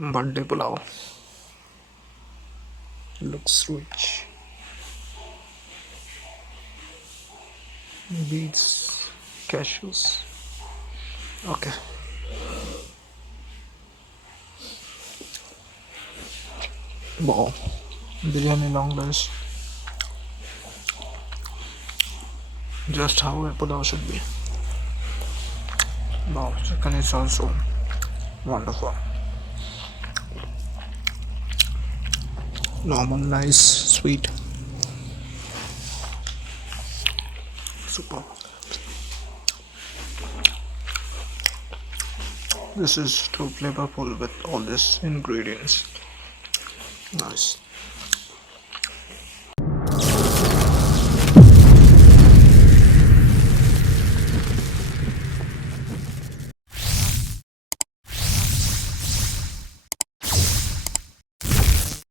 Birthday pulao looks rich. Beets, cashews. Okay. Wow. Biryani long rice. Just how a pulao should be. Wow. Chicken is also wonderful. Normal, nice, sweet. Super. This is too flavorful with all these ingredients. Nice.